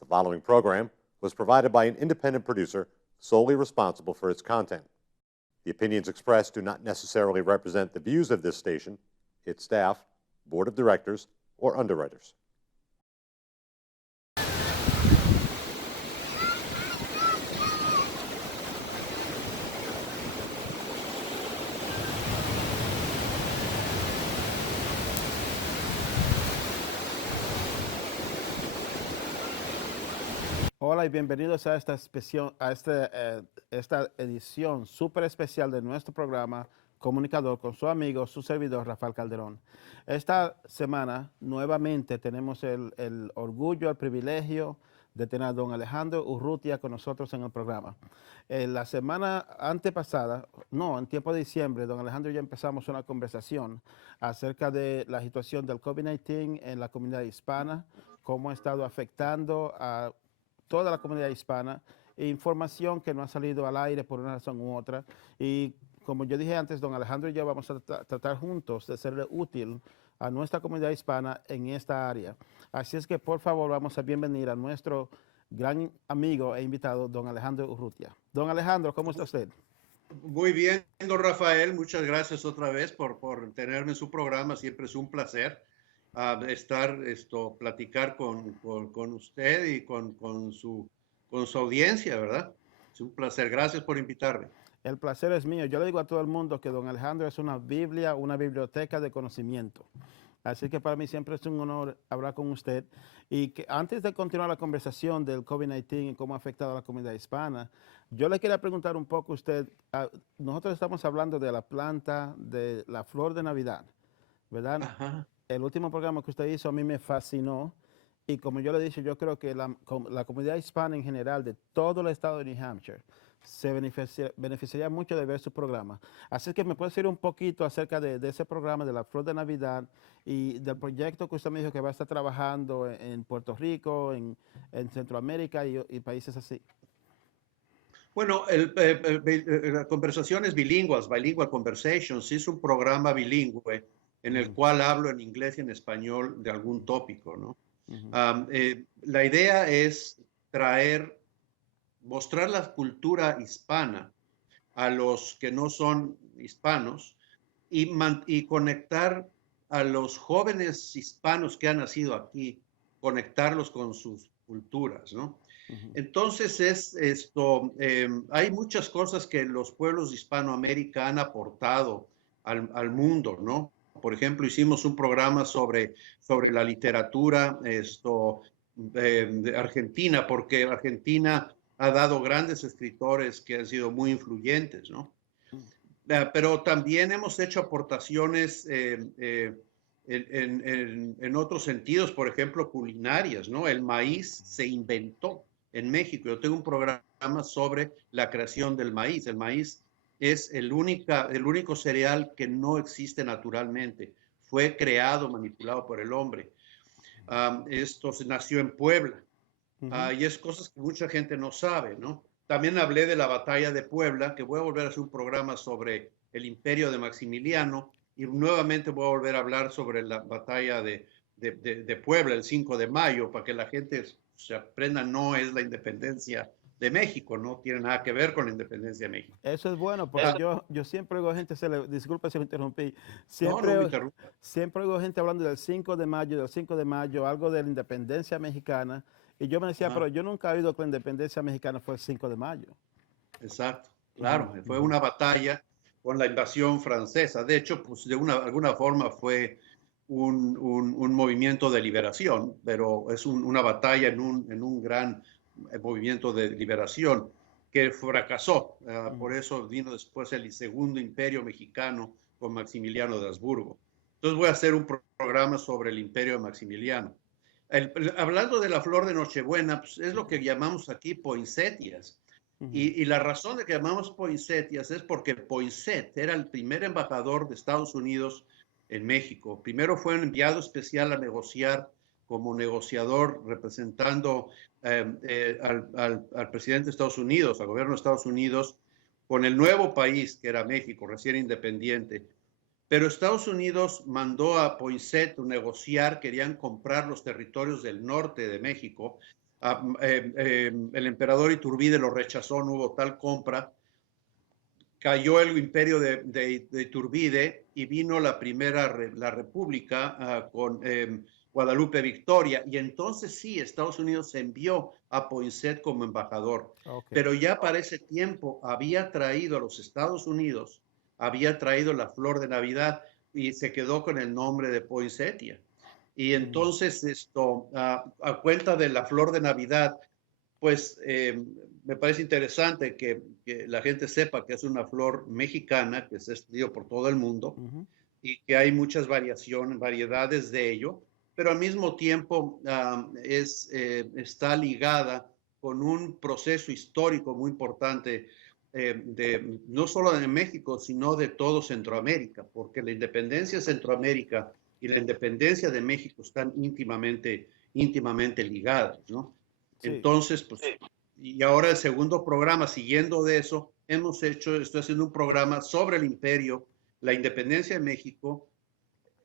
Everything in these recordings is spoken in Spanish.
The following program was provided by an independent producer solely responsible for its content. The opinions expressed do not necessarily represent the views of this station, its staff, board of directors, or underwriters. Hola y bienvenidos a esta edición súper especial de nuestro programa Comunicador con su amigo, su servidor Rafael Calderón. Esta semana nuevamente tenemos el orgullo, el privilegio de tener a don Alejandro Urrutia con nosotros en el programa. La semana antepasada, en tiempo de diciembre, don Alejandro y yo empezamos una conversación acerca de la situación del COVID-19 en la comunidad hispana, cómo ha estado afectando a toda la comunidad hispana, información que no ha salido al aire por una razón u otra. Y como yo dije antes, don Alejandro y yo vamos a tratar juntos de serle útil a nuestra comunidad hispana en esta área. Así es que por favor vamos a bienvenir a nuestro gran amigo e invitado, don Alejandro Urrutia. Don Alejandro, ¿cómo está usted? Muy bien, don Rafael, muchas gracias otra vez por tenerme en su programa, siempre es un placer platicar con usted y con su audiencia, ¿verdad? Es un placer, gracias por invitarme. El placer es mío. Yo le digo a todo el mundo que don Alejandro es una Biblia, una biblioteca de conocimiento. Así que para mí siempre es un honor hablar con usted. Y que antes de continuar la conversación del COVID-19 y cómo ha afectado a la comunidad hispana, yo le quería preguntar un poco a usted. Nosotros estamos hablando de la planta de la flor de Navidad, ¿verdad? Ajá. El último programa que usted hizo a mí me fascinó. Y como yo le dije, yo creo que la comunidad hispana en general de todo el estado de New Hampshire se beneficiaría mucho de ver su programa. Así que me puede decir un poquito acerca de ese programa de la Flor de Navidad y del proyecto que usted me dijo que va a estar trabajando en Puerto Rico, en Centroamérica y países así. Bueno, la conversación es bilingües, Bilingual Conversations, es un programa bilingüe en el cual hablo en inglés y en español de algún tópico, ¿no? La idea es mostrar la cultura hispana a los que no son hispanos y conectar a los jóvenes hispanos que han nacido aquí, conectarlos con sus culturas, ¿no? Entonces hay muchas cosas que los pueblos de Hispanoamérica han aportado al mundo, ¿no? Por ejemplo, hicimos un programa sobre la literatura de Argentina, porque Argentina ha dado grandes escritores que han sido muy influyentes, ¿no? Pero también hemos hecho aportaciones en otros sentidos, por ejemplo, culinarias, ¿no? El maíz se inventó en México. Yo tengo un programa sobre la creación del maíz. El maíz es el único cereal que no existe naturalmente. Fue creado, manipulado por el hombre. Esto se nació en Puebla. Y es cosas que mucha gente no sabe, ¿no? También hablé de la batalla de Puebla, que voy a volver a hacer un programa sobre el imperio de Maximiliano, y nuevamente voy a volver a hablar sobre la batalla de Puebla, el 5 de mayo, para que la gente se aprenda, no es la independencia de México, no tiene nada que ver con la independencia de México. Eso es bueno, porque yo siempre oigo gente, disculpa si me interrumpí, No me interrumpa. siempre oigo gente hablando del 5 de mayo, algo de la independencia mexicana, y yo me decía, pero yo nunca he oído que la independencia mexicana fue el 5 de mayo. Exacto, claro, fue una batalla con la invasión francesa. De hecho, pues de alguna forma fue un movimiento de liberación, pero es una batalla en un gran movimiento de liberación que fracasó. Por eso vino después el segundo imperio mexicano con Maximiliano de Habsburgo. Entonces voy a hacer un programa sobre el imperio de Maximiliano. Hablando de la flor de Nochebuena, pues es lo que llamamos aquí poinsettias. Y la razón de que llamamos poinsettias es porque Poinsett era el primer embajador de Estados Unidos en México. Primero fue un enviado especial a negociar como negociador representando al presidente de Estados Unidos, al gobierno de Estados Unidos, con el nuevo país que era México, recién independiente. Pero Estados Unidos mandó a Poinsett a negociar, querían comprar los territorios del norte de México el emperador Iturbide lo rechazó, no hubo tal compra, cayó el imperio de Iturbide y vino la república con Guadalupe Victoria, y entonces sí, Estados Unidos envió a Poinsett como embajador, Okay. pero ya para ese tiempo había traído a los Estados Unidos, había traído la flor de Navidad y se quedó con el nombre de Poinsettia. Y entonces a cuenta de la flor de Navidad, pues me parece interesante que la gente sepa que es una flor mexicana que se ha extendido por todo el mundo y que hay muchas variedades de ello, pero al mismo tiempo está ligada con un proceso histórico muy importante no solo de México, sino de todo Centroamérica, porque la independencia de Centroamérica y la independencia de México están íntimamente ligadas, ¿no? Sí. Entonces, pues, y ahora el segundo programa, siguiendo de eso, estoy haciendo un programa sobre el imperio, la independencia de México,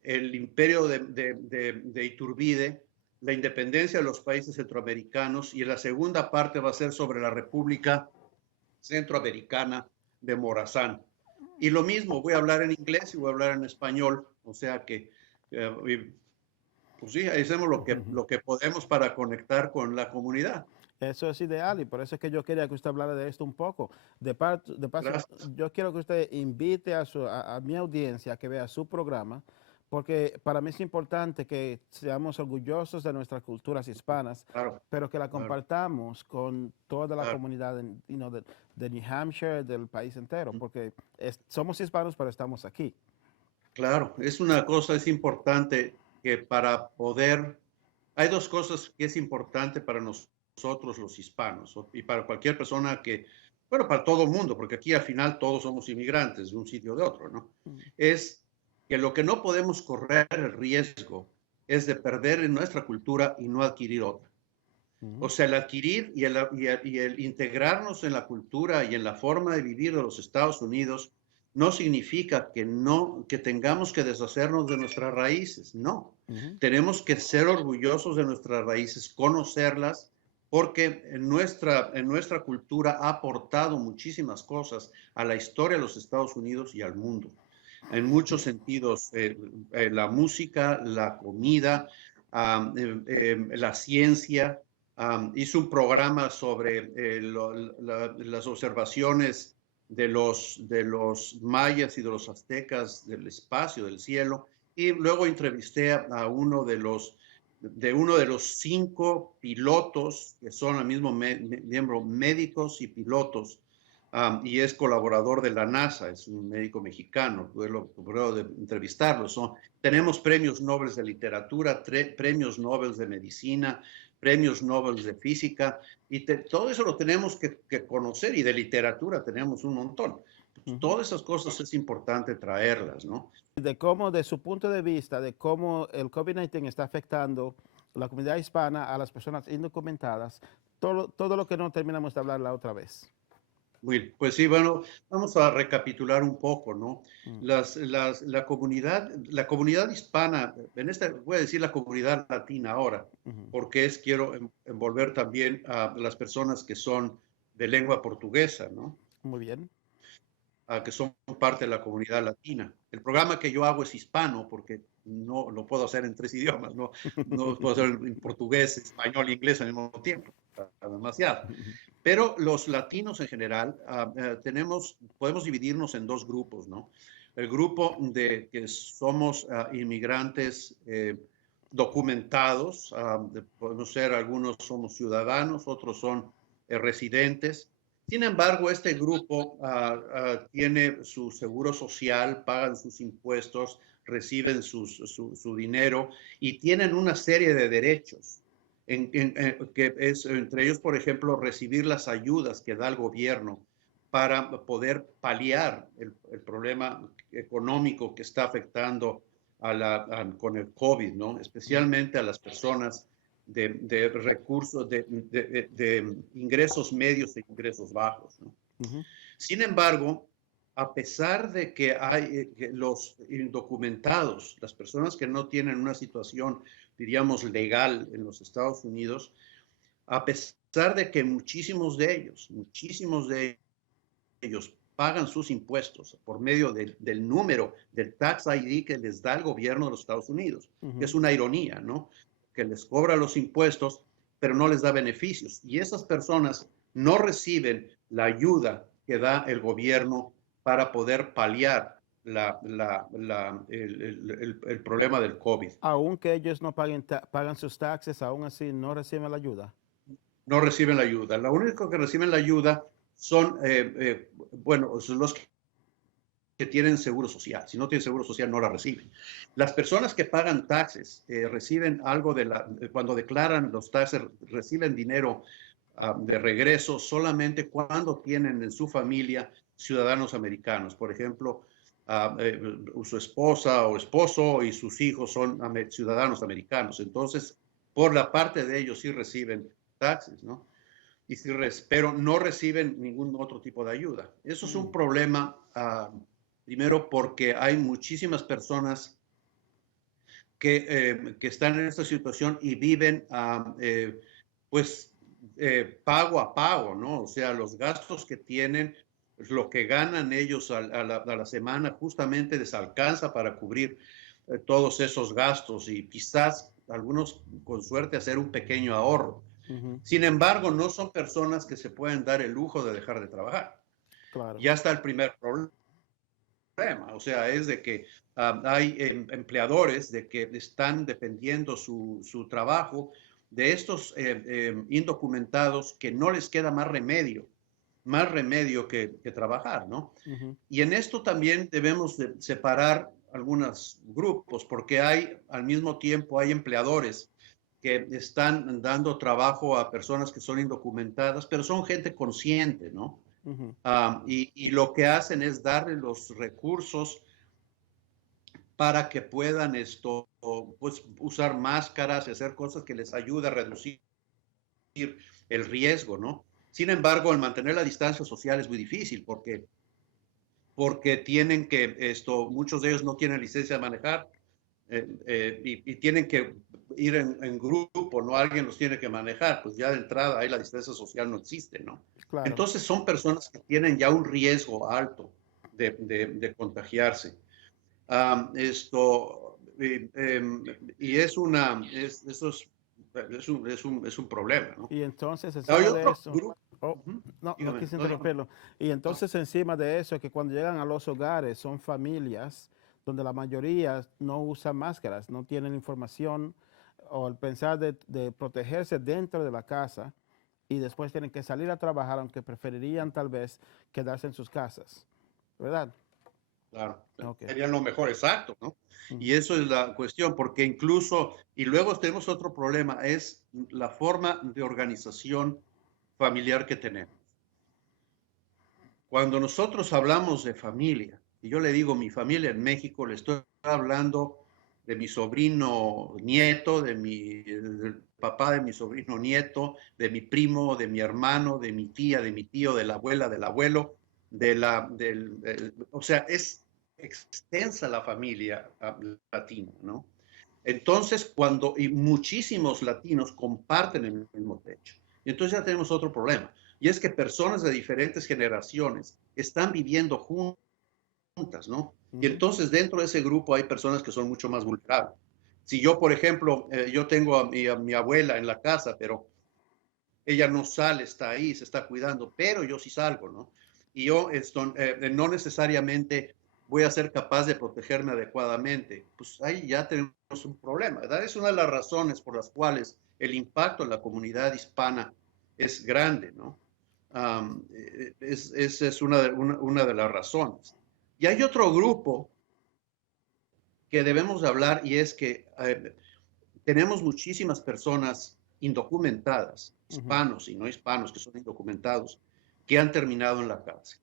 el imperio de Iturbide, la independencia de los países centroamericanos, y la segunda parte va a ser sobre la República Centroamericana de Morazán. Y lo mismo, voy a hablar en inglés y voy a hablar en español, o sea que, pues sí, hacemos lo que podemos para conectar con la comunidad. Eso es ideal y por eso es que yo quería que usted hablara de esto un poco. De paso, Gracias. yo quiero que usted invite a mi audiencia a que vea su programa, porque para mí es importante que seamos orgullosos de nuestras culturas hispanas, Claro, pero que la claro, compartamos con toda la claro, comunidad de New Hampshire, del país entero, porque somos hispanos, pero estamos aquí. claro. Es importante que hay dos cosas que es importante para nosotros los hispanos y para cualquier persona bueno, para todo el mundo, porque aquí al final todos somos inmigrantes de un sitio o de otro, ¿no? Es que lo que no podemos correr el riesgo es de perder en nuestra cultura y no adquirir otra. O sea, el adquirir y el integrarnos en la cultura y en la forma de vivir de los Estados Unidos no significa que tengamos que deshacernos de nuestras raíces. No, tenemos que ser orgullosos de nuestras raíces, conocerlas, porque en nuestra cultura ha aportado muchísimas cosas a la historia de los Estados Unidos y al mundo. En muchos sentidos, la música, la comida, la ciencia. Hizo un programa sobre las observaciones de los mayas y de los aztecas del espacio, del cielo, y luego entrevisté a uno de los 5 pilotos que son al mismo miembro médicos y pilotos, y es colaborador de la NASA, es un médico mexicano, tuve de entrevistarlo. Tenemos premios Nobel de literatura, premios Nobel de medicina, premios Nobel de física, y todo eso lo tenemos que conocer, y de literatura tenemos un montón. Todas esas cosas es importante traerlas, ¿no? De cómo, de su punto de vista, de cómo el COVID-19 está afectando la comunidad hispana, a las personas indocumentadas, todo lo que no terminamos de hablar la otra vez. Pues sí, bueno, vamos a recapitular un poco, ¿no? La comunidad hispana, voy a decir la comunidad latina ahora, porque quiero envolver también a las personas que son de lengua portuguesa, ¿no? Muy bien. Que son parte de la comunidad latina. El programa que yo hago es hispano, porque no lo puedo hacer en 3 idiomas, no puedo hacer en portugués, español e inglés al mismo tiempo, demasiado. Pero los latinos en general podemos dividirnos en 2 grupos, ¿no? El grupo de que somos inmigrantes documentados, podemos ser, algunos somos ciudadanos, otros son residentes. Sin embargo, este grupo tiene su seguro social, pagan sus impuestos, reciben su dinero y tienen una serie de derechos. Que es entre ellos, por ejemplo, recibir las ayudas que da el gobierno para poder paliar el problema económico que está afectando con el COVID, ¿no? Especialmente a las personas de recursos, de ingresos medios e ingresos bajos, ¿no? Sin embargo, a pesar de que hay los indocumentados, las personas que no tienen una situación, diríamos, legal en los Estados Unidos, a pesar de que muchísimos de ellos pagan sus impuestos por medio del número del Tax ID que les da el gobierno de los Estados Unidos. Es una ironía, ¿no? Que les cobra los impuestos, pero no les da beneficios. Y esas personas no reciben la ayuda que da el gobierno para poder paliar el problema del COVID. Aunque ellos no pagan sus taxes, aún así no reciben la ayuda. No reciben la ayuda. Lo único que reciben la ayuda son, bueno, son los que tienen seguro social. Si no tienen seguro social, no la reciben. Las personas que pagan taxes reciben algo cuando declaran los taxes, reciben dinero de regreso solamente cuando tienen en su familia ciudadanos americanos. Por ejemplo, su esposa o esposo y sus hijos son ciudadanos americanos. Entonces, por la parte de ellos sí reciben taxes, ¿no? Pero no reciben ningún otro tipo de ayuda. Eso es un problema, primero porque hay muchísimas personas que están en esta situación y viven pues pago a pago, ¿no? O sea, los gastos que tienen, lo que ganan ellos a la semana justamente les alcanza para cubrir todos esos gastos y quizás algunos con suerte hacer un pequeño ahorro. Sin embargo, no son personas que se pueden dar el lujo de dejar de trabajar. Claro. Ya está el primer problema. O sea, es de que hay empleadores de que están dependiendo su trabajo de estos indocumentados que no les queda más remedio que trabajar, ¿no? Y en esto también debemos de separar algunos grupos, porque al mismo tiempo hay empleadores que están dando trabajo a personas que son indocumentadas, pero son gente consciente, ¿no? Y lo que hacen es darle los recursos para que puedan pues, usar máscaras y hacer cosas que les ayude a reducir el riesgo, ¿no? Sin embargo, el mantener la distancia social es muy difícil porque tienen que, muchos de ellos no tienen licencia de manejar y tienen que ir en grupo, ¿no? Alguien los tiene que manejar, pues ya de entrada ahí la distancia social no existe, ¿no? Claro. Entonces son personas que tienen ya un riesgo alto de contagiarse. Y es un problema, ¿no? Y entonces, Hay encima de otro eso, grupo. no Dígame, quise no, dígame. interrumpirlo. Y entonces, encima de eso, que cuando llegan a los hogares son familias donde la mayoría no usan máscaras, no tienen información o el pensar de protegerse dentro de la casa y después tienen que salir a trabajar, aunque preferirían tal vez quedarse en sus casas, ¿verdad? Claro, Okay. sería lo mejor, exacto, ¿no? Y eso es la cuestión, porque incluso, y luego tenemos otro problema, es la forma de organización familiar que tenemos. Cuando nosotros hablamos de familia, y yo le digo mi familia en México, le estoy hablando de mi sobrino nieto, del papá de mi sobrino nieto, de mi primo, de mi hermano, de mi tía, de mi tío, de la abuela, del abuelo, o sea, es extensa la familia latina, ¿no? Entonces, y muchísimos latinos comparten el mismo techo. Y entonces ya tenemos otro problema. Y es que personas de diferentes generaciones están viviendo juntas, ¿no? Y entonces dentro de ese grupo hay personas que son mucho más vulnerables. Si yo, por ejemplo, yo tengo a mi abuela en la casa, pero ella no sale, está ahí, se está cuidando, pero yo sí salgo, ¿no? Y yo no necesariamente voy a ser capaz de protegerme adecuadamente. Pues ahí ya tenemos un problema, ¿verdad? Es una de las razones por las cuales el impacto en la comunidad hispana es grande, ¿no? Esa es una de las razones. Y hay otro grupo que debemos de hablar y es que tenemos muchísimas personas indocumentadas, hispanos y no hispanos que son indocumentados, que han terminado en la cárcel.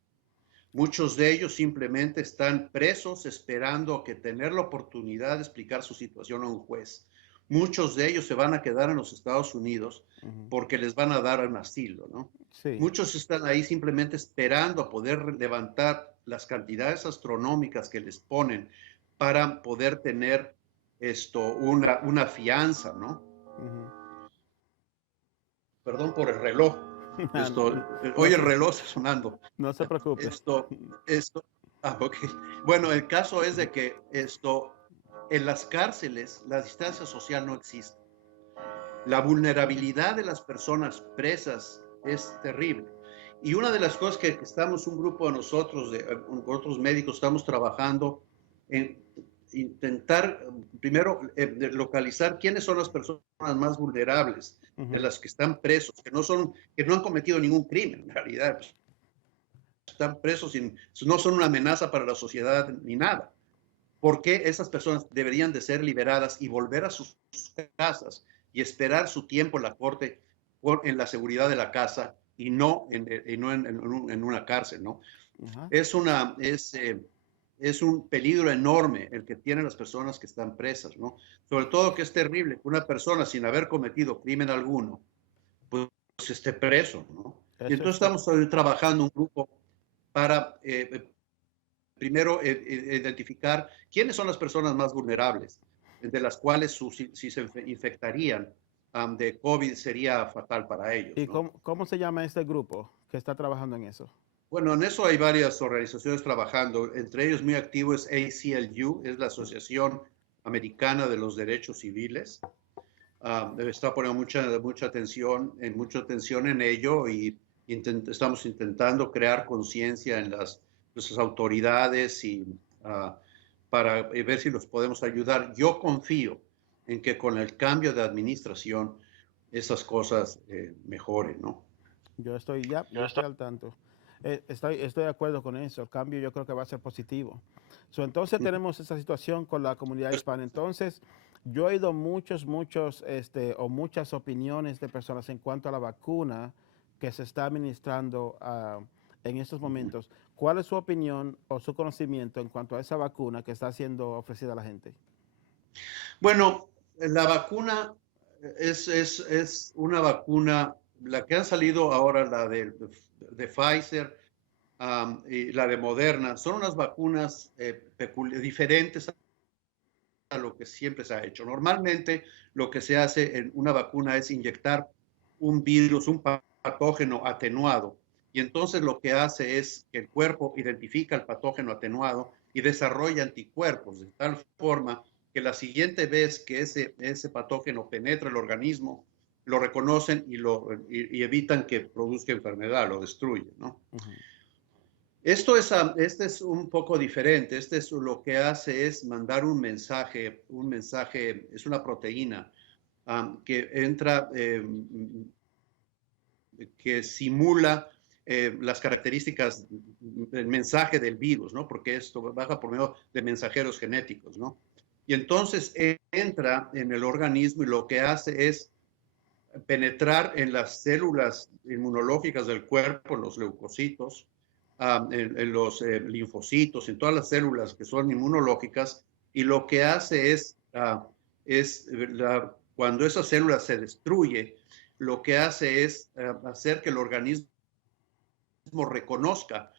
Muchos de ellos simplemente están presos esperando que tener la oportunidad de explicar su situación a un juez. Muchos de ellos se van a quedar en los Estados Unidos porque les van a dar un asilo, ¿no? Sí. Muchos están ahí simplemente esperando a poder levantar las cantidades astronómicas que les ponen para poder tener una fianza, ¿no? Perdón por el reloj. Hoy el reloj está sonando. No se preocupe. Ok. Bueno, el caso es de que en las cárceles, la distancia social no existe. La vulnerabilidad de las personas presas es terrible. Y una de las cosas que estamos, un grupo de nosotros, otros médicos, estamos trabajando en intentar, primero, localizar quiénes son las personas más vulnerables, de las que están presos, que no han cometido ningún crimen, en realidad. Pues, están presos y no son una amenaza para la sociedad ni nada. ¿Por qué esas personas deberían de ser liberadas y volver a sus casas y esperar su tiempo en la corte en la seguridad de la casa y no en una cárcel, ¿no? Ajá. Es un peligro enorme el que tienen las personas que están presas, ¿no? Sobre todo que es terrible que una persona sin haber cometido crimen alguno, pues esté preso, ¿no? Y entonces estamos trabajando un grupo para primero identificar quiénes son las personas más vulnerables, de las cuales si se infectarían de COVID sería fatal para ellos, ¿Y ¿no? cómo se llama este grupo que está trabajando en eso? Bueno, en eso hay varias organizaciones trabajando, entre ellos muy activo es ACLU, es la Asociación Americana de los Derechos Civiles. Está poniendo mucha atención en ello y estamos intentando crear conciencia en nuestras autoridades y para ver si los podemos ayudar. Yo confío en que con el cambio de administración esas cosas mejoren, ¿no? Yo estoy al tanto. Estoy de acuerdo con eso. El cambio yo creo que va a ser positivo. Entonces tenemos esa situación con la comunidad hispana. Entonces, yo he oído muchas opiniones de personas en cuanto a la vacuna que se está administrando en estos momentos. ¿Cuál es su opinión o su conocimiento en cuanto a esa vacuna que está siendo ofrecida a la gente? Bueno, la vacuna es una vacuna, la que ha salido ahora, la de Pfizer y la de Moderna, son unas vacunas diferentes a lo que siempre se ha hecho. Normalmente lo que se hace en una vacuna es inyectar un virus, un patógeno atenuado, y entonces lo que hace es que el cuerpo identifica el patógeno atenuado y desarrolla anticuerpos de tal forma que la siguiente vez que ese patógeno penetra el organismo, lo reconocen y evitan que produzca enfermedad, lo destruyen, ¿no? Uh-huh. Este es un poco diferente. Lo que hace es mandar un mensaje, es una proteína que entra, que simula las características del mensaje del virus, ¿no? Porque esto baja por medio de mensajeros genéticos, ¿no? Y entonces entra en el organismo y lo que hace es penetrar en las células inmunológicas del cuerpo, los leucocitos, en los linfocitos, en todas las células que son inmunológicas, y lo que hace cuando esa célula se destruye, lo que hace es hacer que el organismo reconozca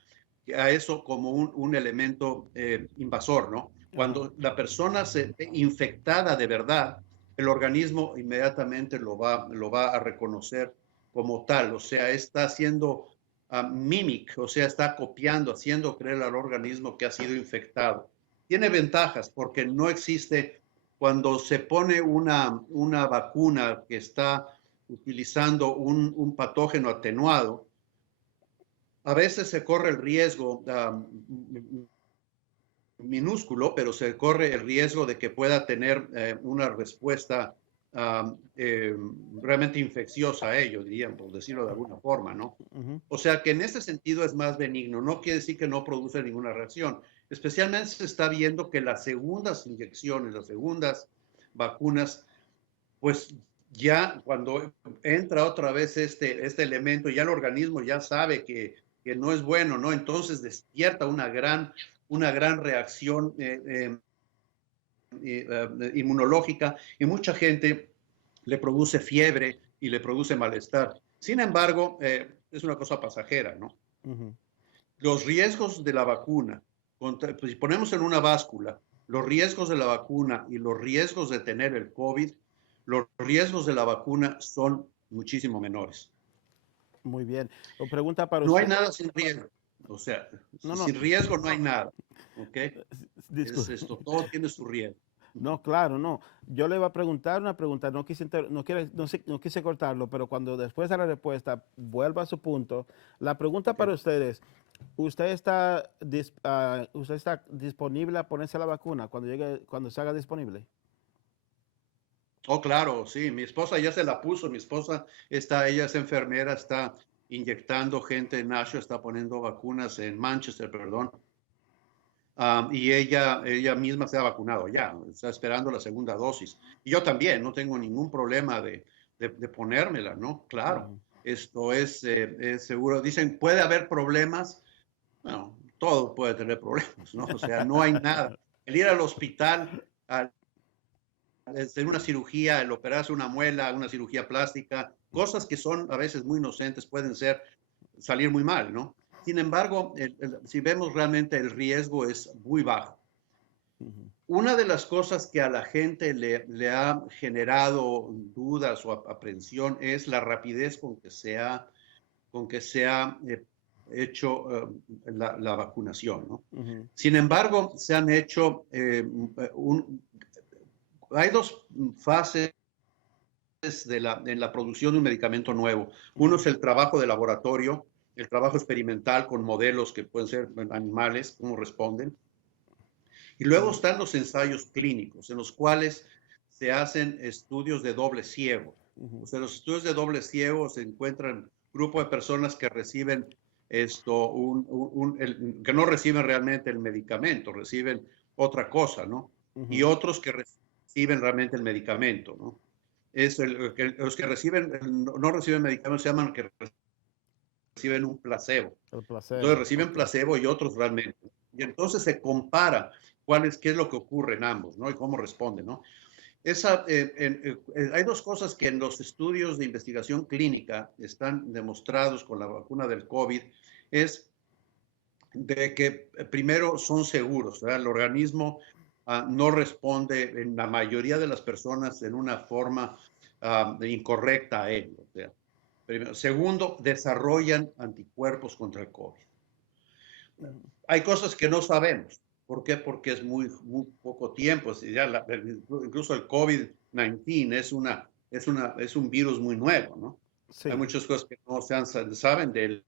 a eso como un elemento invasor, ¿no? Cuando la persona se ve infectada de verdad, el organismo inmediatamente lo va a reconocer como tal, o sea, está haciendo mimic, o sea, está copiando, haciendo creer al organismo que ha sido infectado. Tiene ventajas porque no existe, cuando se pone una vacuna que está utilizando un patógeno atenuado, a veces se corre el riesgo minúsculo, pero se corre el riesgo de que pueda tener una respuesta realmente infecciosa a ello, dirían, por decirlo de alguna forma, ¿no? Uh-huh. O sea que en este sentido es más benigno, no quiere decir que no produce ninguna reacción. Especialmente se está viendo que las segundas inyecciones, las segundas vacunas, pues ya cuando entra otra vez este elemento, ya el organismo ya sabe que no es bueno, ¿no? Entonces despierta una gran reacción inmunológica y mucha gente le produce fiebre y le produce malestar. Sin embargo, es una cosa pasajera, ¿no? Uh-huh. Los riesgos de la vacuna, pues, si ponemos en una báscula los riesgos de la vacuna y los riesgos de tener el COVID, los riesgos de la vacuna son muchísimo menores. Muy bien. Pregunta para No hay usted. nada sin riesgo. O sea, No, no, sin riesgo no hay nada. ¿Ok? disculpe. Todo tiene su riesgo. No, claro, no. Yo le iba a preguntar una pregunta, no quise, no quise cortarlo, pero cuando después de la respuesta vuelva a su punto, la pregunta Ok. para ustedes, ¿usted está disponible a ponerse la vacuna cuando se haga disponible? Oh, claro, sí. Mi esposa ya se la puso. Mi esposa ella es enfermera, está inyectando gente en Nashville, está poniendo vacunas en Manchester, perdón. Y ella misma se ha vacunado ya, está esperando la segunda dosis. Y yo también, no tengo ningún problema de ponérmela, ¿no? Claro, Ujú, esto es seguro. Dicen, ¿puede haber problemas? Bueno, todo puede tener problemas, ¿no? O sea, no hay nada. El ir al hospital, al hacer una cirugía, el operarse una muela, una cirugía plástica, cosas que son a veces muy inocentes, pueden salir muy mal, ¿no? Sin embargo, si vemos realmente el riesgo es muy bajo. ujú, Una de las cosas que a la gente le ha generado dudas o aprensión es la rapidez con que se ha hecho la vacunación, ¿no? ujú, Sin embargo, se han hecho, hay dos fases en la producción de un medicamento nuevo. Uno ujú, es el trabajo de laboratorio, el trabajo experimental con modelos que pueden ser animales, cómo responden. Y luego ujú, están los ensayos clínicos, en los cuales se hacen estudios de doble ciego. O ujú, sea, los estudios de doble ciego se encuentran grupo de personas que reciben que no reciben realmente el medicamento, reciben otra cosa, ¿no? Y ujú. otros que reciben realmente el medicamento, ¿no? Los que no reciben medicamentos se llaman que reciben un placebo. El Entonces placebo, reciben ok. placebo y otros realmente. Y entonces se compara qué es lo que ocurre en ambos, ¿no? Y cómo responden, ¿no? Hay dos cosas que en los estudios de investigación clínica están demostrados con la vacuna del COVID, es de que primero son seguros, ¿verdad? El organismo no responde en la mayoría de las personas en una forma incorrecta a él. O sea, primero. Segundo, desarrollan anticuerpos contra el COVID. Ujú. Hay cosas que no sabemos. ¿Por qué? Porque es muy poco tiempo. Incluso el COVID-19 es un virus muy nuevo, ¿no? Hay Sí, muchas cosas que no saben de él.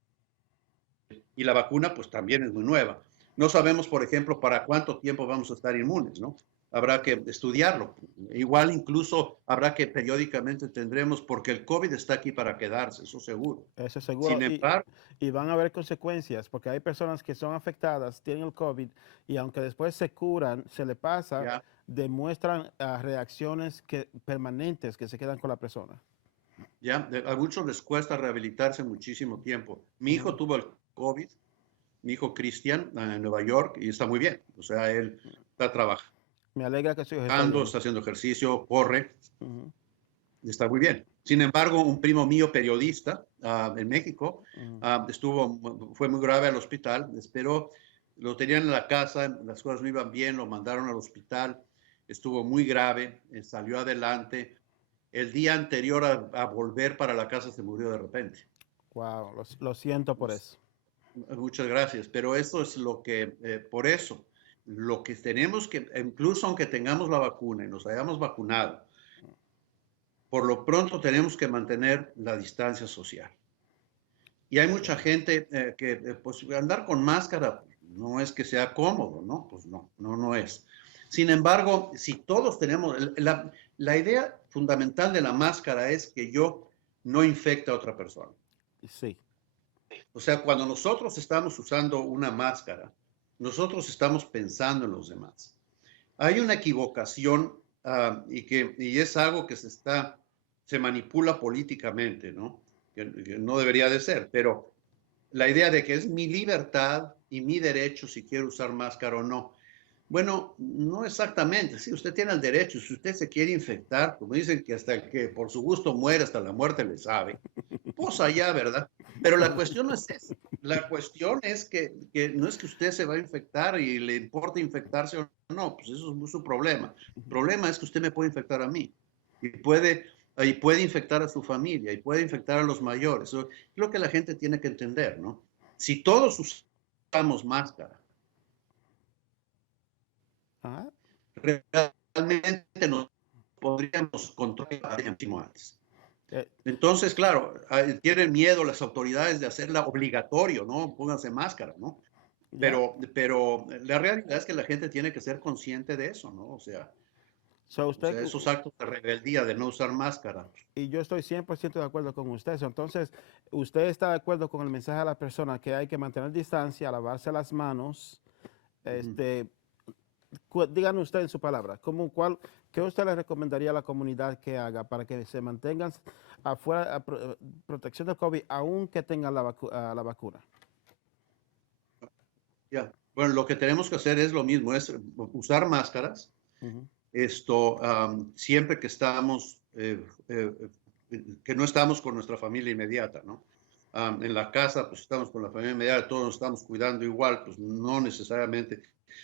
Y la vacuna, pues también es muy nueva. No sabemos, por ejemplo, para cuánto tiempo vamos a estar inmunes, ¿no? Habrá que estudiarlo. Igual incluso habrá que periódicamente tendremos, porque el COVID está aquí para quedarse, eso seguro. eso seguro. Sin embargo, Y van a haber consecuencias, porque hay personas que son afectadas, tienen el COVID, y aunque después se curan, se le pasa, ya, demuestran reacciones permanentes que se quedan con la persona. a muchos les cuesta rehabilitarse muchísimo tiempo. Mi hijo Ujú. tuvo el COVID, mi hijo Cristian, en Nueva York, y está muy bien. O sea, él está Me alegra que su hijo está trabajando, bien. está haciendo ejercicio, corre, Ujú, y está muy bien. Sin embargo, un primo mío, periodista en México, ujú. fue muy grave al hospital, pero lo tenían en la casa, las cosas no iban bien, lo mandaron al hospital, estuvo muy grave, salió adelante. El día anterior a volver para la casa se murió de repente. Wow, lo siento por Pues, eso. muchas gracias, pero eso es por eso, lo que tenemos que, incluso aunque tengamos la vacuna y nos hayamos vacunado, por lo pronto tenemos que mantener la distancia social. Y hay mucha Claro. gente pues andar con máscara no es que sea cómodo, ¿no? Pues no es. Sin embargo, si todos tenemos, la idea fundamental de la máscara es que yo no infecte a otra persona. Sí, O sea, cuando nosotros estamos usando una máscara, nosotros estamos pensando en los demás. Hay una equivocación y es algo que se manipula políticamente, ¿no? Que no debería de ser, pero la idea de que es mi libertad y mi derecho si quiero usar máscara o no. Bueno, no exactamente. Sí, usted tiene el derecho. Si usted se quiere infectar, como dicen que hasta que por su gusto muere, hasta la muerte le sabe, pues allá, ¿verdad? Pero la cuestión no es esa. La cuestión es que no es que usted se va a infectar y le importa infectarse o no, pues eso es su problema. El problema es que usted me puede infectar a mí y puede y puede infectar a su familia y puede infectar a los mayores. Eso es lo que la gente tiene que entender, ¿no? Si todos usamos máscara, Ajá. realmente nos podríamos controlar muchísimo antes. Eh, Entonces, claro, tienen miedo las autoridades de hacerla obligatorio, ¿no? Pónganse máscara, ¿no? ya. Pero la realidad es que la gente tiene que ser consciente de eso, ¿no? So, O sea, esos actos de rebeldía de no usar máscara. y yo estoy 100% de acuerdo con usted. So, entonces, ¿usted está de acuerdo con el mensaje a la persona que hay que mantener distancia, lavarse las manos? Este, díganos usted en su palabra, ¿qué usted le recomendaría a la comunidad que haga para que se mantengan afuera, protección del COVID, aunque tengan la vacuna? Ya. Bueno, lo que tenemos que hacer es lo mismo, es usar máscaras. Ujú. Siempre que estamos, que no estamos con nuestra familia inmediata, ¿no? En la casa, pues estamos con la familia inmediata, todos nos estamos cuidando igual, pues no necesariamente.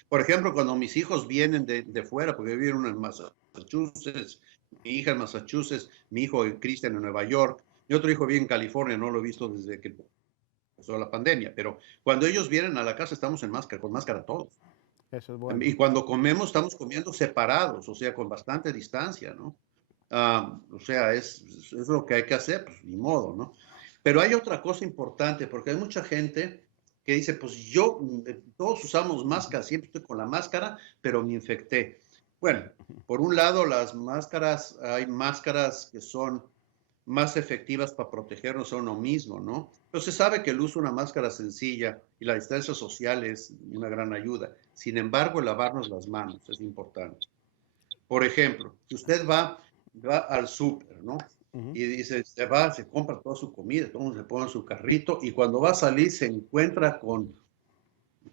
Por ejemplo, cuando mis hijos vienen de fuera, porque vivieron en Massachusetts, mi hija en Massachusetts, mi hijo Cristian en Nueva York, mi otro hijo vive en California, no lo he visto desde que empezó la pandemia, pero cuando ellos vienen a la casa estamos en máscara, con máscara todos. Eso es bueno. Y cuando comemos, estamos comiendo separados, o sea, con bastante distancia, ¿no? O sea, es lo que hay que hacer, pues ni modo, ¿no? Pero hay otra cosa importante, porque hay mucha gente que dice, pues yo, todos usamos máscara, siempre estoy con la máscara, pero me infecté. Bueno, por un lado, las máscaras, hay máscaras que son más efectivas para protegernos a uno mismo, ¿no? Pero se sabe que el uso de una máscara sencilla y la distancia social es una gran ayuda. Sin embargo, lavarnos las manos es importante. Por ejemplo, si usted va al súper, ¿no? Ujú. Y dice, se compra toda su comida, todo se pone en su carrito y cuando va a salir se encuentra con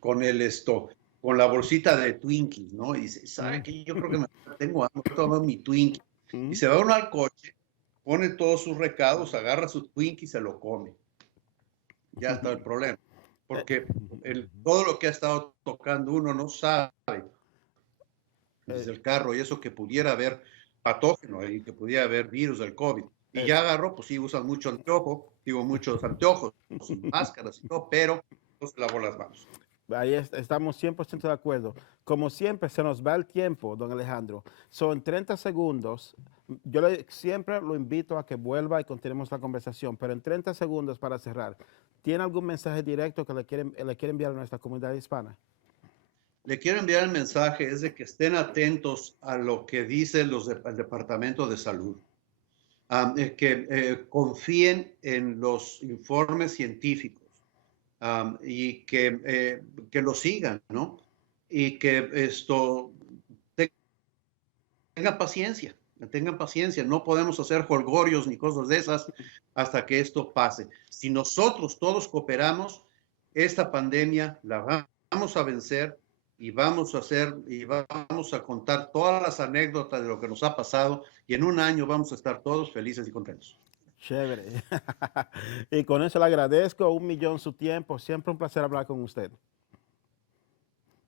con la bolsita de Twinkies, ¿no? Y dice, ¿sabe qué? Yo creo que me tengo hambre, tomo mi Twinkie. Y Ujú. se va uno al coche, pone todos sus recados, agarra su Twinkie y se lo come. Ya está el problema. Eh, Porque todo lo que ha estado tocando uno no sabe eh, desde el carro y eso que pudiera haber patógeno y que pudiera haber virus del COVID. Y eh, ya agarró, pues sí, usan mucho anteojo, digo, muchos anteojos y máscaras y todo, pero no se lavó las manos. Ahí estamos 100% de acuerdo. Como siempre, se nos va el tiempo, don Alejandro. Son 30 segundos. Siempre lo invito a que vuelva y continuemos la conversación, pero en 30 segundos para cerrar, ¿tiene algún mensaje directo que le quiere enviar a nuestra comunidad hispana? Le quiero enviar el mensaje, es de que estén atentos a lo que dice el Departamento de Salud. Que confíen en los informes científicos y que lo sigan, ¿no? Y que tengan paciencia, no podemos hacer jolgorios ni cosas de esas hasta que esto pase. Si nosotros todos cooperamos, esta pandemia la vamos a vencer y vamos a contar todas las anécdotas de lo que nos ha pasado y en un año vamos a estar todos felices y contentos. Chévere. Y con eso le agradezco 1 millón su tiempo. Siempre un placer hablar con usted.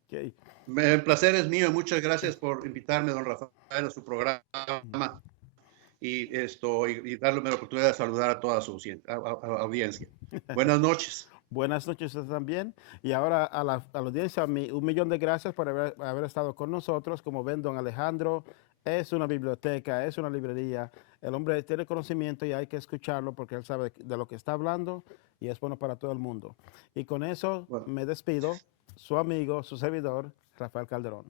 Ok. El placer es mío. Muchas gracias por invitarme, don Rafael, a su programa y darme la oportunidad de saludar a toda su audiencia. Buenas noches. Buenas noches a usted también. Y ahora a la audiencia, 1 millón de gracias por haber estado con nosotros. Como ven, don Alejandro es una biblioteca, es una librería. El hombre tiene conocimiento y hay que escucharlo porque él sabe de lo que está hablando y es bueno para todo el mundo. Y con eso Bueno. me despido. Su amigo, su servidor, Rafael Calderón.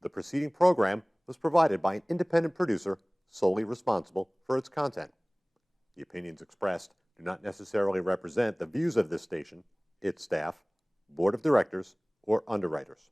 The preceding program was provided by an independent producer solely responsible for its content. The opinions expressed do not necessarily represent the views of this station, its staff, board of directors, or underwriters.